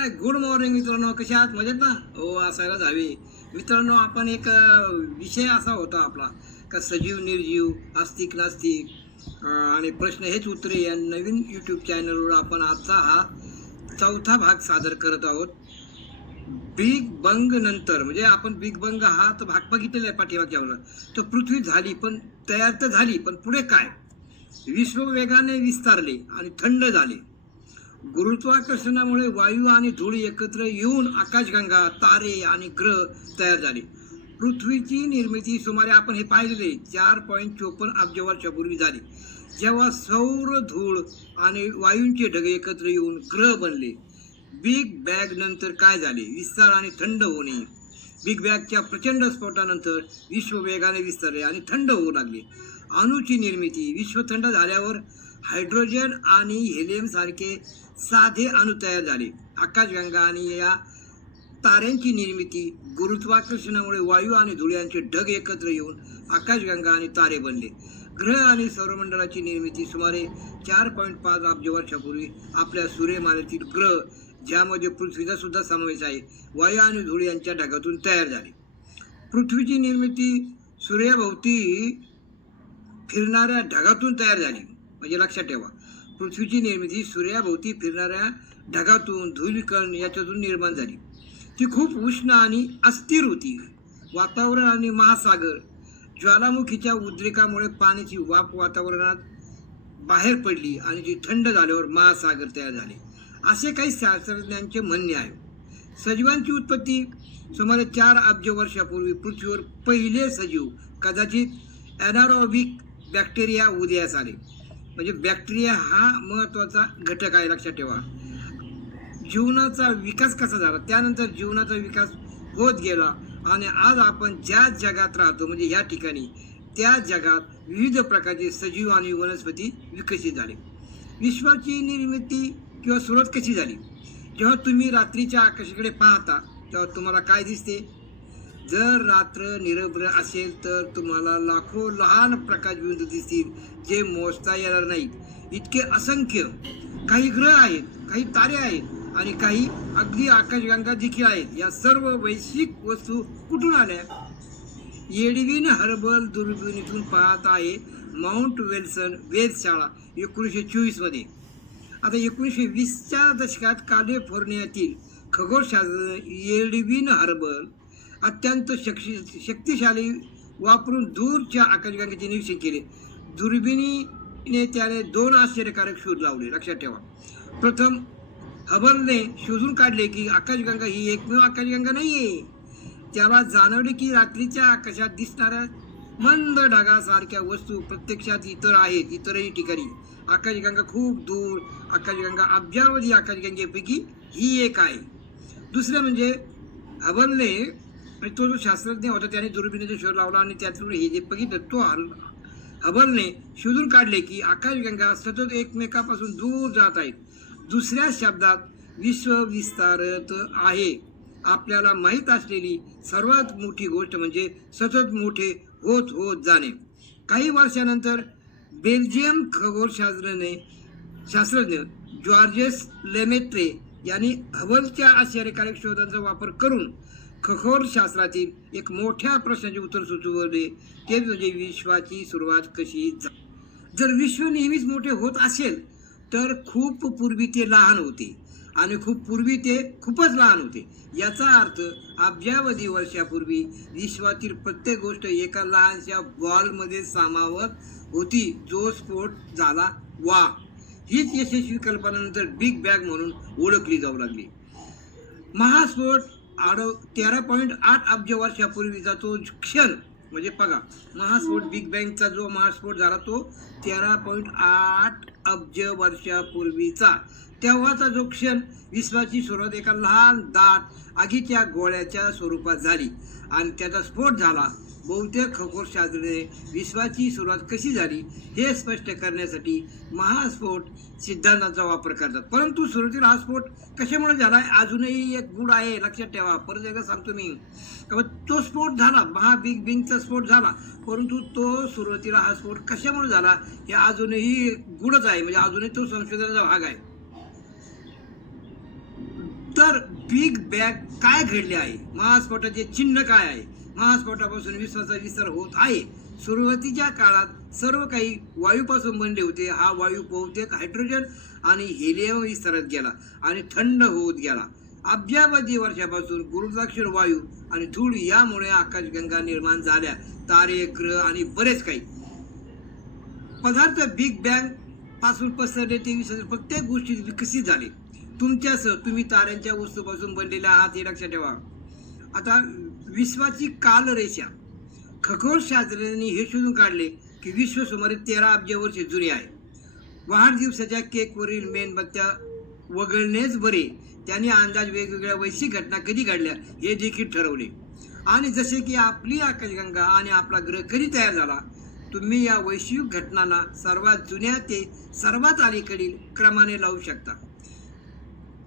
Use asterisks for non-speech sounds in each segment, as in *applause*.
Hi good morning मित्रांनो कशा आहात? मजेत ना? हो असायलाच हवी. मित्रांनो आपण एक विषय असा होता आपला का सजीव निर्जीव आस्तिक नास्तिक आणि प्रश्न हेच उत्तरे या नवीन यूट्यूब चॅनलवर आपण आजचा हा चौथा भाग सादर करत आहोत. बिग बंग नंतर म्हणजे आपण बिग बंग हा तर भाग बघितलेला आहे पाठीमागच्या तर पृथ्वी झाली पण तयार तर झाली पण पुढे काय? विश्व वेगाने विस्तारले आणि थंड झाले. गुरुत्वाकर्षणामुळे वायू आणि धूळ एकत्र येऊन आकाशगंगा तारे आणि ग्रह तयार झाले. पृथ्वीची निर्मिती सुमारे आपण हे पाहिलेले चार पॉईंट चोपन्न अब्ज वर्षापूर्वी झाली. जेव्हा सौर धूळ आणि वायूंचे ढगे एकत्र येऊन ग्रह बनले. बिग बॅग नंतर काय झाले? विस्तार आणि थंड होणे. बिग बॅगच्या प्रचंड स्फोटानंतर विश्व वेगाने विस्तारले आणि थंड होऊ लागले. अणूची निर्मिती विश्व थंड झाल्यावर हायड्रोजन आणि हेलियम सारखे साधे अणु तयार झाले. आकाशगंगा आणि या ताऱ्यांची निर्मिती गुरुत्वाकर्षणामुळे वायू आणि धुळ्यांचे ढग एकत्र येऊन आकाशगंगा आणि तारे बनले. ग्रह आणि सौरमंडळाची निर्मिती सुमारे चार पॉईंट पाच अब्ज वर्षापूर्वी आपल्या सूर्यमालेतील ग्रह ज्यामध्ये पृथ्वीचा सुद्धा समावेश आहे वायू आणि धूळ यांच्या ढगातून तयार झाले. पृथ्वीची निर्मिती सूर्याभोवती फिरणाऱ्या ढगातून तयार झाली. म्हणजे लक्षात ठेवा. पृथ्वीची निर्मिती सूर्याभोवती फिरणाऱ्या ढगातून धुलीकण याच्यातून निर्माण झाली. ती खूप उष्ण आणि अस्थिर होती. वातावरण आणि महासागर ज्वालामुखीच्या उद्रेकामुळे पाण्याची वाफ वातावरणात बाहेर पडली आणि जी थंड झाल्यावर महासागर तयार झाले. असे काही शास्त्रज्ञांचे म्हणणे आहे. सजीवांची उत्पत्ती सुमारे चार अब्ज वर्षापूर्वी पृथ्वीवर पहिले सजीव कदाचित ॲनारोबिक बॅक्टेरिया उदयास आले. म्हणजे बॅक्टेरिया हा महत्त्वाचा घटक आहे लक्षात ठेवा. जीवनाचा विकास कसा झाला? त्यानंतर जीवनाचा विकास होत गेला आणि आज आपण ज्या जगात राहतो म्हणजे या ठिकाणी त्या जगात विविध प्रकारचे सजीव आणि वनस्पती विकसित झाले. विश्वाची निर्मिती किंवा सुरुवात कशी झाली? जेव्हा तुम्ही रात्रीच्या आकाशाकडे पाहता तेव्हा तुम्हाला काय दिसते? जर रात्र निरभ्र असेल तर तुम्हाला लाखो लहान प्रकाशबिंदू दिसतील जे मोजता येणार नाहीत. इतके असंख्य काही ग्रह आहेत काही तारे आहेत आणि काही अगदी आकाशगंगा देखील आहेत. या सर्व वैश्विक वस्तू कुठून आल्या? येडविन हर्बल दुर्बिणीतून पाहत आहे माउंट वेल्सन वेधशाळा एकोणीसशे चोवीसमध्ये आता एकोणीसशे वीसच्या दशकात कॅलिफोर्नियातील खगोलशास्त्र येडविन हर्बल अत्यंत शक्ती शक्तिशाली वापरून दूरच्या आकाशगंगेचे निरीक्षण केले. दुर्बिणीने त्याने दोन आश्चर्यकारक शोध लावले. लक्षात ठेवा. प्रथम हबलने शोधून काढले की आकाशगंगा ही एकमेव आकाशगंगा नाही आहे त्याला जाणवले की रात्रीच्या आकाशात दिसणाऱ्या मंद ढगासारख्या वस्तू प्रत्यक्षात इतर आहेत इतरही ठिकाणी. आकाशगंगा खूप दूर आकाशगंगा अब्जावधी आकाशगंगेपैकी ही एक आहे. दुसरं म्हणजे हबलने म्हणजे तो जो शास्त्रज्ञ होता त्याने दुर्बिणीचा शोध लावला आणि त्यातून हे जे बघितलं तो हल हबलने शोधून काढले की आकाशगंगा सतत एकमेकापासून दूर जात आहेत. दुसऱ्या शब्दात विश्व विस्तारत आहे. आपल्याला माहीत असलेली सर्वात मोठी गोष्ट म्हणजे सतत मोठे होत होत जाणे. काही वर्षानंतर बेल्जियम खगोलशास्त्रज्ञने शास्त्रज्ञ जॉर्जेस लेमेट्रे यांनी हबलच्या आश्चर्यकारक शोधांचा वापर करून खगोलशास्त्रातील एक मोठ्या प्रश्नाचे उत्तर सुचवले. ते म्हणजे विश्वाची सुरुवात कशी जर विश्व नेहमीच मोठे होत असेल तर खूप पूर्वी ते लहान होते. आणि खूप पूर्वी ते खूपच लहान होते. याचा अर्थ अब्जावधी वर्षापूर्वी विश्वातील प्रत्येक गोष्ट एका लहानशा बॉलमध्ये सामावत होती. जो स्फोट झाला वा. हीच यशस्वी कल्पनानंतर बिग बॅग म्हणून ओळखली जाऊ लागली. महास्फोट आडव तेरा पॉईंट आठ अब्ज वर्षापूर्वीचा तो क्षण. म्हणजे बघा महास्फोट बिग बँगचा जो महास्फोट झाला तो तेरा पॉईंट आठ अब्ज वर्षापूर्वीचा. तेव्हाचा जो क्षण विश्वाची सुरुवात एका लहान दाट आगीच्या गोळ्याच्या स्वरूपात झाली. आणि त्याचा स्फोट झाला. बहुतेक खगोलशास्त्रज्ञ विश्वाची सुरुवात कशी झाली हे स्पष्ट करण्यासाठी महास्फोट सिद्धांताचा वापर करतात. परंतु सुरुवातीला हा स्फोट कशामुळे झाला? अजूनही एक गुड आहे लक्षात ठेवा. परत एकदा सांगतो मी. का तो स्फोट झाला. महा बिग बिंगचा स्फोट झाला. परंतु तो सुरुवातीला हा स्फोट कशामुळे झाला हे अजूनही गुडच आहे. म्हणजे अजूनही तो संशोधनाचा भाग आहे. तर बिग बॅग काय घडले आहे? महास्फोटाचे चिन्ह काय आहे? महास्फोटापासून विश्वाचा विस्तार होत आहे. सुरुवातीच्या काळात सर्व काही वायूपासून बनले होते. हा वायू बहुतेक हायड्रोजन आणि हेलियम विस्तारत गेला आणि थंड होत गेला. अब्जावधी वर्षापासून गुरुदाक्षर वायू आणि धूळ यामुळे आकाशगंगा निर्माण झाल्या. तारे ग्रह आणि बरेच काही. पदार्थ बिग बँगपासून पसरले ते विसरले प्रत्येक गोष्टी विकसित झाले. तुमच्यासह तुम्ही ताऱ्यांच्या वस्तूपासून बनलेल्या आहात हे लक्षात ठेवा. आता विश्वाची कालरेषा खगोलशास्त्रज्ञांनी हे शोधून काढले की विश्व सुमारे तेरा अब्ज वर्ष जुने आहे. वाढदिवसाच्या केकवरील मेणबत्त्या वगळणेच बरे. त्यांनी अंदाज वेगवेगळ्या वैश्विक घटना कधी घडल्या हे देखील ठरवले. आणि जसे की आपली आकाशगंगा आणि आपला ग्रह कधी तयार झाला? तुम्ही या वैश्विक घटनांना सर्वात जुन्या ते सर्वात अलीकडील क्रमाने लावू शकता.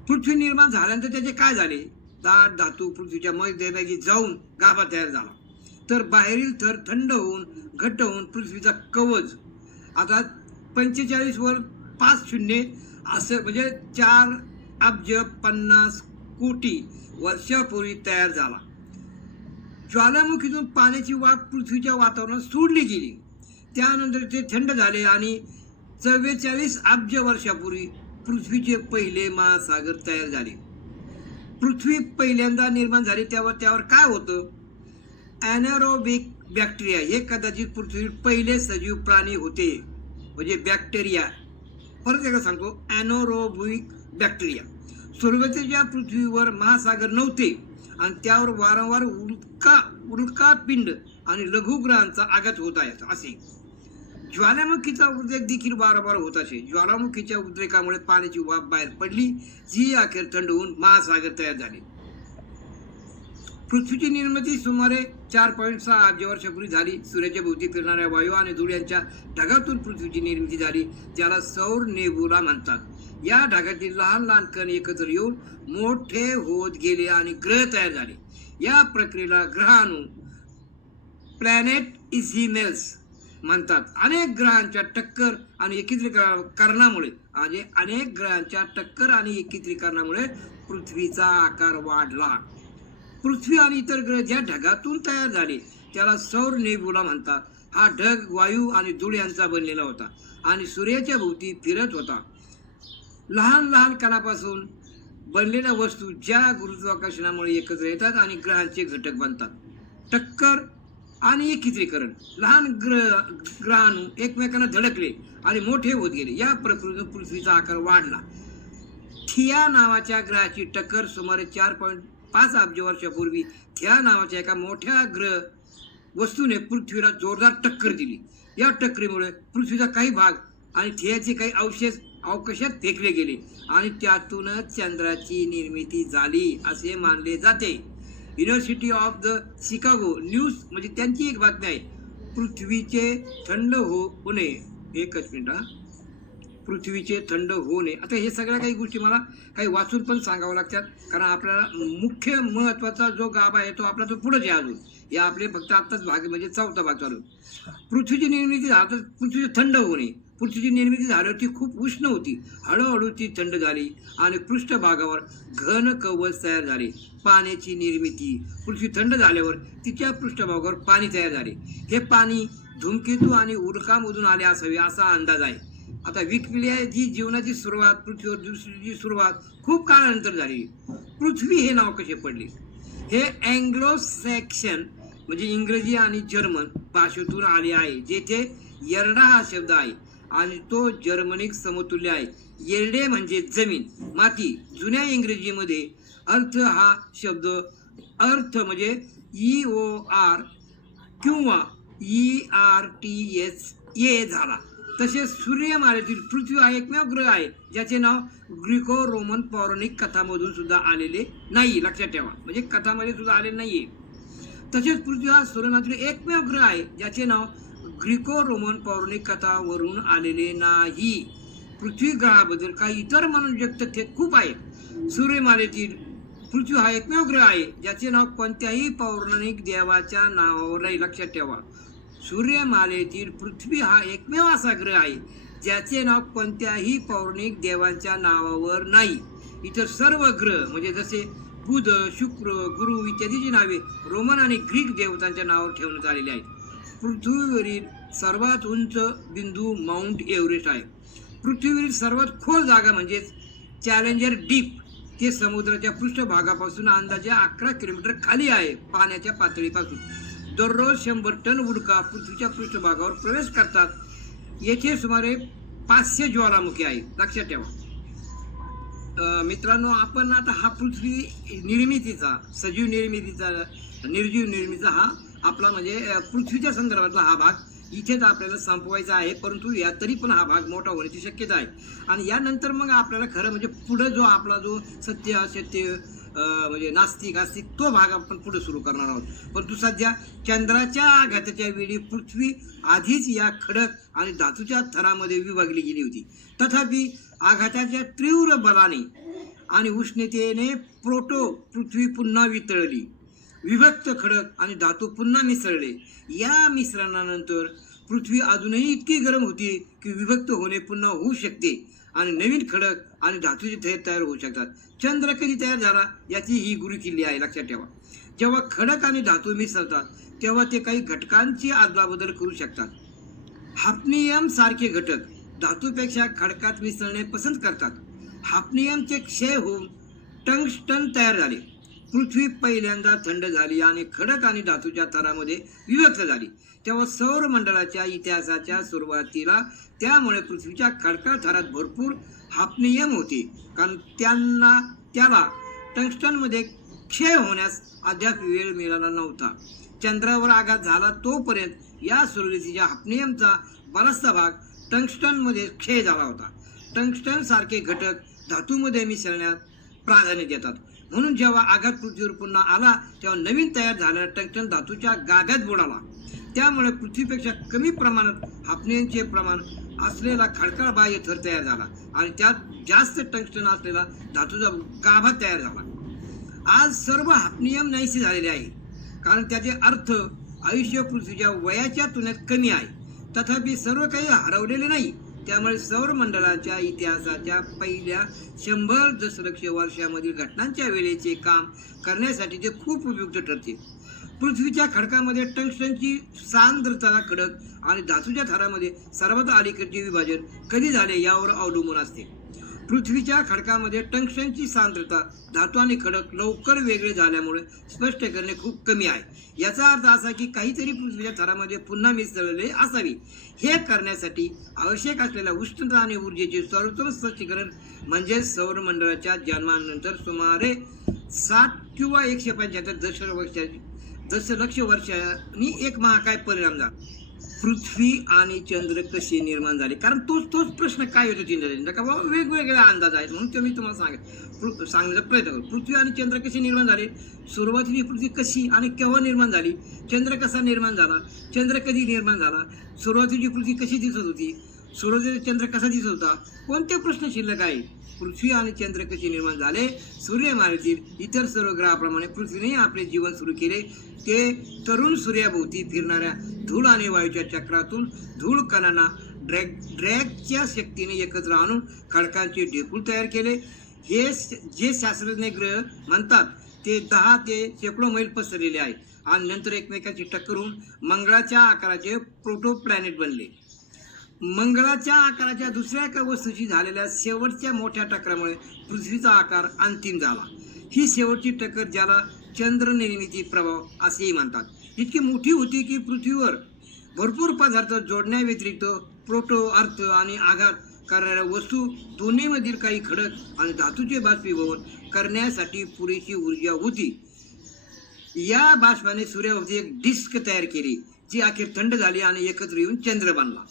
पृथ्वी निर्माण झाल्यानंतर त्याचे काय झाले? दाट धातू पृथ्वीच्या मध्यभागी जाऊन गाभा तयार झाला. तर बाहेरील थर थंड होऊन घट्ट होऊन पृथ्वीचा कवच. आता पंचेचाळीस वर पाच शून्य असं म्हणजे चार अब्ज पन्नास कोटी वर्षापूर्वी तयार झाला. ज्वालामुखीतून पाण्याची वाफ पृथ्वीच्या वातावरणात सोडली गेली. त्यानंतर ते थंड झाले आणि चव्वेचाळीस अब्ज वर्षापूर्वी पृथ्वीचे पहिले महासागर तयार झाले. पृथ्वी पहिल्यांदा निर्माण झाली तेव्हा त्यावर काय होतं? ॲनारोबिक बॅक्टेरिया हे कदाचित पृथ्वीवर पहिले सजीव प्राणी होते. म्हणजे बॅक्टेरिया परत एकदा सांगतो ॲनोरोबिक बॅक्टेरिया सुरुवातीच्या पृथ्वीवर महासागर नव्हते आणि त्यावर वारंवार उल्का उल्कापिंड आणि लघुग्रहांचा आघात होत आहे असे. ज्वालामुखीचा उद्रेक देखील वारंवार होत असे. ज्वालामुखीच्या उद्रेकामुळे पाण्याची वाफ बाहेर पडली जी अखेर थंड होऊन महासागर तयार झाले. पृथ्वीची निर्मिती सुमारे चार पॉईंट सहा अब्ज वर्षापूर्वी झाली. सूर्याच्या भोवती फिरणाऱ्या वायू आणि धुळ्यांच्या ढगातून पृथ्वीची निर्मिती झाली ज्याला सौर नेबुला म्हणतात. या ढगातील लहान लहान कण एकत्र येऊन मोठे होत गेले आणि ग्रह तयार झाले. या प्रक्रियेला ग्रहाणू प्लॅनेट इझिमेल्स म्हणतात. अनेक ग्रहांच्या टक्कर आणि एकत्रीकरणामुळे आणि अनेक ग्रहांच्या टक्कर आणि एकत्रीकरणामुळे पृथ्वीचा आकार वाढला. पृथ्वी आणि इतर ग्रह ज्या ढगातून तयार झाले त्याला सौर नेबुला म्हणतात. हा ढग वायू आणि धूळ यांचा बनलेला होता आणि सूर्याच्या भोवती फिरत होता. लहान लहान कणापासून बनलेल्या वस्तू ज्या गुरुत्वाकर्षणामुळे एकत्र येतात आणि ग्रहांचे घटक बनतात. टक्कर आणि एकत्रीकरण. लहान ग्रह ग्रहाणू एकमेकांना धडकले आणि मोठे होत गेले. या प्रकृतीतून पृथ्वीचा आकार वाढला. थिया नावाच्या ग्रहाची टक्कर सुमारे चार पॉईंट पाच अब्ज वर्षापूर्वी थिया नावाच्या एका मोठ्या ग्रह वस्तूने पृथ्वीला जोरदार टक्कर दिली. या टक्करीमुळे पृथ्वीचा काही भाग आणि थियाचे काही अवशेष अवकाशात फेकले गेले आणि त्यातूनच चंद्राची निर्मिती झाली असे मानले जाते. University of the Chicago news म्हणजे त्यांची एक बातमी आहे. पृथ्वीचे थंड हो होणे एकच मिनिट हा. पृथ्वीचे थंड होणे आता हे सगळ्या काही गोष्टी मला काही वाचून पण सांगावं लागतात. कारण आपल्याला मुख्य महत्त्वाचा जो गाभा आहे तो आपला तो पुढेच आहे अजून. हे आपले फक्त आत्ताच भाग म्हणजे चौथा भाग चालू. पृथ्वीची निर्मिती आता पृथ्वीचे थंड होणे पृथ्वीची निर्मिती झाल्यावर ती खूप उष्ण होती. हळूहळू ती थंड झाली आणि पृष्ठभागावर घन कवच तयार झाले. पाण्याची निर्मिती पृथ्वी थंड झाल्यावर तिच्या पृष्ठभागावर पाणी तयार झाले. हे पाणी धूमकेतू आणि उल्कामधून आले असावे असा अंदाज आहे. आता विकिपीडिया जी जीवनाची सुरुवात पृथ्वीवर दुसरीची सुरुवात खूप काळानंतर झाली. पृथ्वी हे नाव कसे पडले? हे अँग्लो सॅक्शन म्हणजे इंग्रजी आणि जर्मन भाषेतून आले आहे जेथे यरडा हा शब्द आहे. आणि तो जर्मनिक समतुल्य आहे. येरडे म्हणजे जमीन. माती. जुन्या इंग्रजीमध्ये अर्थ हा शब्द अर्थ म्हणजे ई ओ आर किंवा E R T S A झाला. तसेच सूर्यमालेतील पृथ्वी हा एकमेव ग्रह आहे ज्याचे नाव ग्रीको रोमन पौराणिक कथामधून सुद्धा आलेले नाही लक्षात ठेवा. म्हणजे कथामध्ये सुद्धा आलेले नाहीये. तसेच पृथ्वी हा सूर्यमालेतील एकमेव ग्रह आहे ज्याचे नाव ग्रीको रोमन पौराणिक कथावरून आलेले नाही. पृथ्वी ग्रहाबद्दल काही इतर मनोरंजक तथ्य खूप आहेत. सूर्यमालेतील पृथ्वी हा एकमेव ग्रह आहे ज्याचे नाव कोणत्याही पौराणिक देवाच्या नावावर नाही. लक्षात ठेवा सूर्यमालेतील पृथ्वी हा एकमेव असा ग्रह आहे ज्याचे नाव कोणत्याही पौराणिक देवांच्या नावावर नाही. इतर सर्व ग्रह म्हणजे जसे बुध शुक्र गुरु इत्यादीची नावे रोमन आणि ग्रीक देवतांच्या नावावर ठेवण्यात आलेली आहेत. पृथ्वीवरील सर्वात उंच बिंदू माउंट एव्हरेस्ट आहे. पृथ्वीवरील सर्वात खोल जागा म्हणजेच चॅलेंजर डीप ते समुद्राच्या पृष्ठभागापासून अंदाजे अकरा किलोमीटर खाली आहे पाण्याच्या पातळीपासून. दररोज शंभर टन उडका पृथ्वीच्या पृष्ठभागावर प्रवेश करतात. येथे सुमारे पाचशे ज्वालामुखी आहेत. लक्षात ठेवा. मित्रांनो आपण आता हा पृथ्वी निर्मितीचा सजीव निर्मितीचा निर्जीव निर्मितीचा हा आपला म्हणजे पृथ्वीच्या संदर्भातला हा भाग इथेच आपल्याला संपवायचा आहे परंतु या तरी पण हा भाग मोठा होण्याची शक्यता आहे. आणि यानंतर मग आपल्याला खरं म्हणजे पुढं जो आपला जो सत्य असत्य म्हणजे नास्तिक आस्तिक तो भाग आपण पुढे सुरू करणार आहोत. परंतु सध्या चंद्राच्या आघाताच्या वेळी पृथ्वी आधीच या खडक आणि धातूच्या थरामध्ये विभागली गेली होती. तथापि आघाताच्या तीव्र बलाने आणि उष्णतेने प्रोटो पृथ्वी पुन्हा वितळली. विभक्त खडक आणि धातू पुन्हा मिसळले. या मिश्रणानंतर पृथ्वी अजूनही इतकी गरम होती की विभक्त होणे पुन्हा होऊ शकते आणि नवीन खडक आणि धातूचे थैर तयार होऊ शकतात. चंद्र कधी तयार झाला याची ही गुरु किल्ली आहे. लक्षात ठेवा. जेव्हा खडक आणि धातू मिसळतात तेव्हा ते काही घटकांची आदलाबदल करू शकतात. हाफनियम सारखे घटक धातूपेक्षा खडकात मिसळणे पसंत करतात. हाफनियमचे क्षय होऊन टंगस्टन तयार झाले. पृथ्वी पहिल्यांदा थंड झाली आणि खडक आणि धातूच्या थरामध्ये विभक्त झाली. तेव्हा सौर मंडळाच्या इतिहासाच्या सुरुवातीला त्यामुळे पृथ्वीच्या खडका थरात भरपूर हापनियम होते. कारण त्यांना त्याला टंगस्टनमध्ये क्षय होण्यास अद्याप वेळ मिळाला नव्हता. चंद्रावर आघात झाला तोपर्यंत या सुरुवातीच्या हापनियमचा बराचसा भाग टंगस्टनमध्ये क्षय झाला होता. टंगस्टन सारखे घटक धातूमध्ये मिसळण्यात प्राधान्य देतात. म्हणून जेव्हा आघात पृथ्वीवर पुन्हा आला तेव्हा नवीन तयार झालेला टंगस्टन धातूच्या गागात बुडाला. त्यामुळे पृथ्वीपेक्षा कमी प्रमाणात हापनियांचे प्रमाण असलेला खडकाळ बाह्य थर तयार झाला आणि त्यात जास्त टंगस्टन असलेला धातूचा गाभा तयार झाला. आज सर्व हापनियम नाहीसे झालेले आहे कारण त्याचे अर्थ आयुष्य पृथ्वीच्या वयाच्या तुलनेत कमी आहे. तथापि सर्व काही हरवलेले नाही त्यामुळे सौरमंडळाच्या इतिहासाच्या पहिल्या शंभर दशलक्ष वर्षामधील घटनांच्या वेळेचे काम करण्यासाठी ते खूप उपयुक्त ठरते पृथ्वीच्या खडकामध्ये टंगस्टनची सांद्रता खडक आणि धातूच्या थरामध्ये सर्वात अलीकडचे विभाजन कधी झाले यावर अवलंबून असते. पृथ्वीच्या खडकामध्ये टंक्शनची सांद्रता धातू आणि खडक लवकर वेगळे झाल्यामुळे स्पष्ट करणे खूप कमी आहे. याचा अर्थ असा की काहीतरी पृथ्वीच्या थरामध्ये पुन्हा मिसळले असावी. हे करण्यासाठी आवश्यक असलेल्या उष्णता आणि ऊर्जेचे सर्वोत्तम स्पष्टीकरण म्हणजे सौरमंडळाच्या जन्मानंतर सुमारे साठ किंवा एकशे पंच्याहत्तर दशलक्ष दशलक्ष वर्षांनी एक महाकाय परिणाम झाला. पृथ्वी आणि चंद्र कसे निर्माण झाले? कारण तोच तोच प्रश्न काय होतो चिंता का बाबा वेगवेगळे अंदाज आहेत म्हणून ते मी तुम्हाला सांगेन. पृ- सांगण्याचा प्रयत्न करू. पृथ्वी आणि चंद्र कसे निर्माण झाले? सुरुवातीची पृथ्वी कशी आणि केव्हा निर्माण झाली? चंद्र कसा निर्माण झाला? चंद्र कधी निर्माण झाला? सुरुवातीची पृथ्वी कशी दिसत होती? सुरुवातीचा चंद्र कसा दिसत होता? कोणते प्रश्न शिल्लक आहे पृथ्वी आणि चंद्र कसे निर्माण झाले. सूर्यमालेतील इतर सर्व ग्रहाप्रमाणे पृथ्वीने आपले जीवन सुरू केले. ते तरुण सूर्याभोवती फिरणाऱ्या धूळ आणि वायूच्या चक्रातून धूळ कणांना ड्रॅग ड्रॅगच्या शक्तीने एकत्र आणून खडकांचे ढेकूळ तयार केले. हे जे शास्त्रज्ञ ग्रह म्हणतात ते दहा ते शेकडो मैल पसरलेले आहे आणि नंतर एकमेकाची टक्कर होऊन मंगळाच्या आकाराचे प्रोटो प्लॅनेट बनले. मंगळाच्या आकाराच्या दुसऱ्या एका वस्तूशी झालेल्या शेवटच्या मोठ्या टक्करामुळे पृथ्वीचा आकार अंतिम झाला. ही शेवटची टक्कर ज्याला चंद्रनिर्मिती प्रभाव असेही म्हणतात. इतकी मोठी होती की पृथ्वीवर भरपूर पदार्थ जोडण्याव्यतिरिक्त प्रोटो अर्थ आणि आघात करणाऱ्या वस्तू दोन्हीमधील काही खडक आणि धातूचे बाष्पीभवन करण्यासाठी पुरेशी ऊर्जा होती. या बाष्पाने सूर्यावरती एक डिस्क तयार केली जी अखेर थंड झाली आणि एकत्र येऊन चंद्र बनला.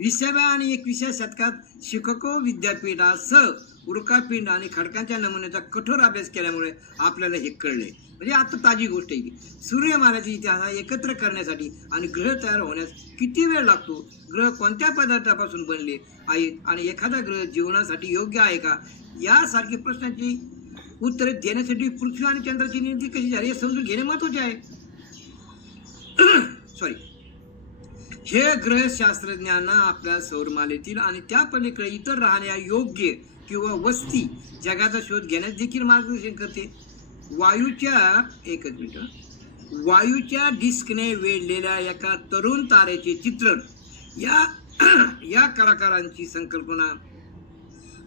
विसाव्या आणि एकविसाव्या शतकात शिकागो विद्यापीठासह उरकापिंड आणि खडकांच्या नमुन्याचा कठोर अभ्यास केल्यामुळे आपल्याला हे कळले. म्हणजे आता ताजी गोष्ट आहे की सूर्यमालाचा इतिहास हा एकत्र करण्यासाठी आणि ग्रह तयार होण्यास किती वेळ लागतो? ग्रह कोणत्या पदार्थापासून बनले आहेत आणि एखादा ग्रह जीवनासाठी योग्य आहे का? यासारखी प्रश्नांची उत्तरे देण्यासाठी पृथ्वी आणि चंद्राची निर्मिती कशी झाली हे समजून घेणे महत्त्वाचे आहे. *coughs* सॉरी हे ग्रह शास्त्रज्ञांना आपल्या सौरमालेतील आणि त्या पलीकडे इतर राहण्या योग्य किंवा वस्ती जगाचा शोध घेण्यास देखील मार्गदर्शन करते. वायूच्या एकच मिनिट. वायूच्या डिस्कने वेढलेल्या एका तरुण तारेचे चित्रण. या या कलाकारांची संकल्पना.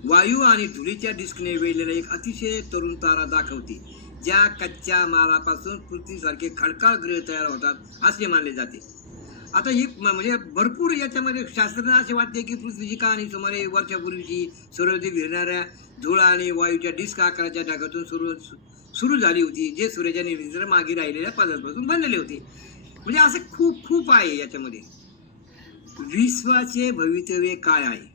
वायू आणि धुळीच्या डिस्कने वेढलेला एक अतिशय तरुण तारा दाखवते ज्या कच्च्या मालापासून पृथ्वीसारखे खडकाळ ग्रह तयार होतात असे मानले जाते. आता ही म- म्हणजे भरपूर याच्यामध्ये शास्त्रज्ञ असे वाटते की पृथ्वीची कहाणी सुमारे वर्षापूर्वीची सूर्योदय फिरणाऱ्या धूळ आणि वायूच्या डिस्क आकाराच्या ढगातून सुरू सुरू झाली होती जे सूर्याच्या निर्मितीला मागे राहिलेल्या पदार्थापासून बनलेले होते. म्हणजे असं खूप खूप आहे याच्यामध्ये. विश्वाचे भवितव्य काय आहे?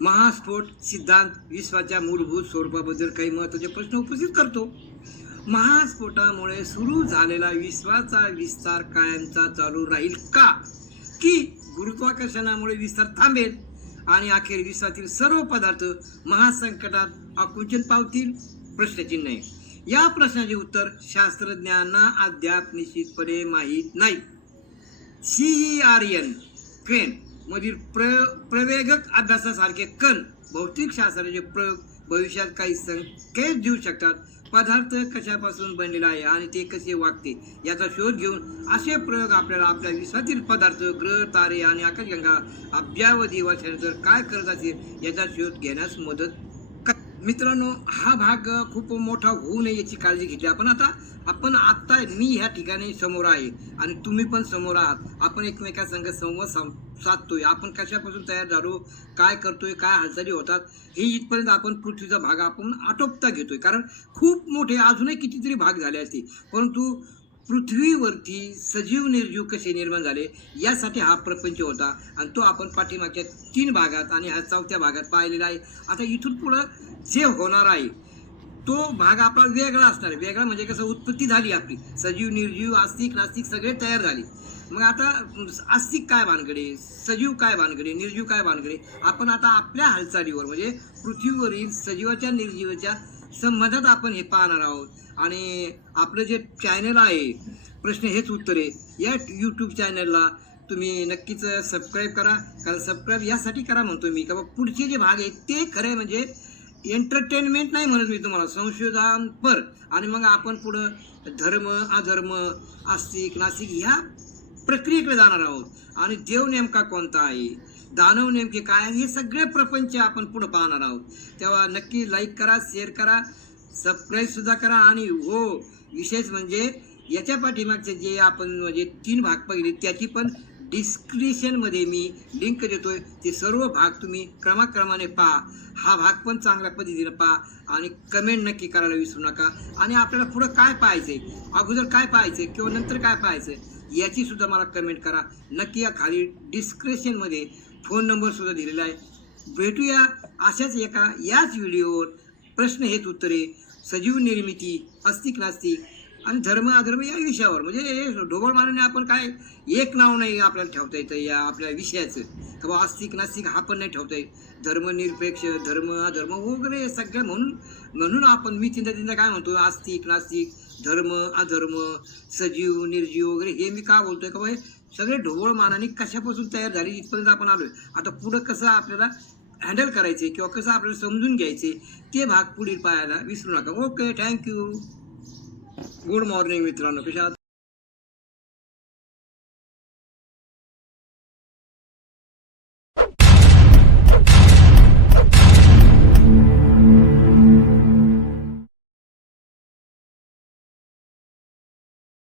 महास्फोट सिद्धांत विश्वाच्या मूलभूत स्वरूपाबद्दल काही महत्त्वाचे प्रश्न उपस्थित करतो. महास्फोटामुळे सुरू झालेला विश्वाचा विस्तार कायमचा चालू राहील का? की गुरुत्वाकर्षणामुळे विस्तार थांबेल? आणि अखेर विश्वातील सर्व पदार्थ महासंकटात आकुंचन पावतील? प्रश्नचिन्ह. आहे या प्रश्नाचे उत्तर शास्त्रज्ञांना अद्याप निश्चितपणे माहीत नाही. सी आर एन क्रेन मधील प्र प्रवेगक अभ्यासासारखे कण भौतिक शास्त्राचे प्रयोग भविष्यात काही संकेत देऊ शकतात. पदार्थ कशापासून बनलेला आहे आणि ते कसे वागते याचा शोध घेऊन असे प्रयोग आपल्याला आपल्या विश्वातील पदार्थ ग्रह तारे आणि आकाशगंगा अब्जावधी वर्षानंतर काय करत असतील याचा शोध घेण्यास मदत मित्रांनो हा भाग खूप मोठा होऊ नये याची काळजी घेतली. आपण आता आपण आत्ता मी ह्या ठिकाणी समोर आहे आणि तुम्ही पण समोर आहात. आपण एकमेकांसंग संवाद साम- साधतोय. आपण कशापासून तयार झालो काय करतोय काय हालचाली होतात हे इथपर्यंत आपण पृथ्वीचा भाग आपण आटोपता घेतोय. कारण खूप मोठे अजूनही कितीतरी भाग झाले असते परंतु पृथ्वीवरती सजीव निर्जीव कसे निर्माण झाले? यासाठी हा प्रपंच होता आणि तो आपण पाठीमागच्या तीन भागात आणि ह्या चौथ्या भागात पाहिलेला आहे. आता इथून पुढं जे होणार आहे तो भाग आपला वेगळा असणार. आहे वेगळा म्हणजे कसं? उत्पत्ती झाली आपली. सजीव निर्जीव आस्तिक नास्तिक सगळे तयार झाले. मग आता आस्तिक काय भानगडे? सजीव काय भानगडे? निर्जीव काय भानगडे? आपण आता आपल्या हालचालीवर म्हणजे पृथ्वीवरील सजीवाच्या निर्जीवाच्या संबंधात आपण हे पाहणार आहोत. आणि आपलं जे चॅनल आहे प्रश्न हेच उत्तर आहे. या यूट्यूब चॅनलला तुम्ही नक्कीच सबस्क्राईब करा. कारण सबस्क्राईब यासाठी करा म्हणतो मी का पुढचे जे भाग आहेत ते खरे म्हणजे एंटरटेनमेंट नाही म्हणत मी तुम्हाला. संशोधन पर. आणि मग आपण पुढं धर्म अधर्म आस्तिक नास्तिक ह्या प्रक्रियेकडे जाणार आहोत. आणि देव नेमका कोणता आहे? दानव नेमके काय आहे? हे सगळे प्रपंच आपण पुढं पाहणार आहोत. तेव्हा नक्की लाईक करा शेअर करा. सबस्क्राईब सुद्धा करा आणि हो विशेष म्हणजे याच्या पाठीमागचे जे आपण म्हणजे तीन भाग पहिले त्याची पण डिस्क्रिप्शनमध्ये मी लिंक देतोय. ते सर्व भाग तुम्ही क्रमाक्रमाने पहा. हा भाग पण चांगल्या पद्धतीने पहा आणि कमेंट नक्की करायला विसरू नका. आणि आपल्याला पुढं काय पाहायचंय? अगोदर काय पाहायचंय किंवा नंतर काय पाहायचंय? याची सुद्धा मला कमेंट करा. नक्की या खाली डिस्क्रिप्शनमध्ये फोन नंबरसुद्धा दिलेला आहे. भेटूया अशाच एका याच व्हिडिओवर प्रश्न हेत उत्तरे. सजीव निर्मिती अस्तिक नास्तिक आणि धर्म अधर्म या विषयावर. म्हणजे ढोबळ मारणे आपण काय एक नाव नाही आपल्याला ठेवता येतं या आपल्या विषयाचं. किंवा आस्तिक नास्तिक हा पण नाही ठेवता येत. धर्मनिरपेक्ष धर्म अधर्म वगैरे सगळं म्हणून म्हणून आपण मी चिंता चिंता काय म्हणतो? आस्तिक नास्तिक धर्म अधर्म सजीव निर्जीव वगैरे हे मी का बोलतोय? का बा हे सगळे ढोबळ मानाने कशापासून तयार झाले इथपर्यंत आपण आलोय. आता पुढं कसं आपल्याला हँडल करायचे किंवा कसं आपल्याला समजून घ्यायचे ते भाग पुढील पाहायला विसरू नका. ओके थँक्यू गुड मॉर्निंग मित्रांनो कशा